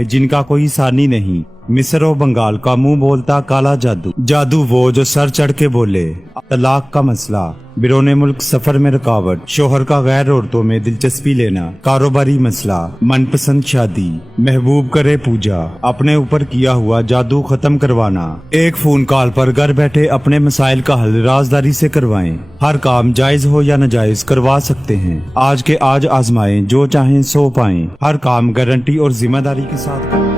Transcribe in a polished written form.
में जिनका कोई सानी नहीं। मिस्र और बंगाल का मुंह बोलता काला जादू, जादू वो जो सर चढ़ के बोले। तलाक का मसला, बिरोने मुल्क सफर में रुकावट, शोहर का गैर औरतों में दिलचस्पी लेना, कारोबारी मसला, मनपसंद शादी, महबूब करे पूजा, अपने ऊपर किया हुआ जादू खत्म करवाना। एक फोन कॉल पर घर बैठे अपने मसाइल का हल राजदारी से करवाएं। हर काम जायज हो या नाजायज करवा सकते हैं। आज के आज आजमाएं, जो चाहें सो पाएं। हर काम गारंटी और जिम्मेदारी के साथ करें।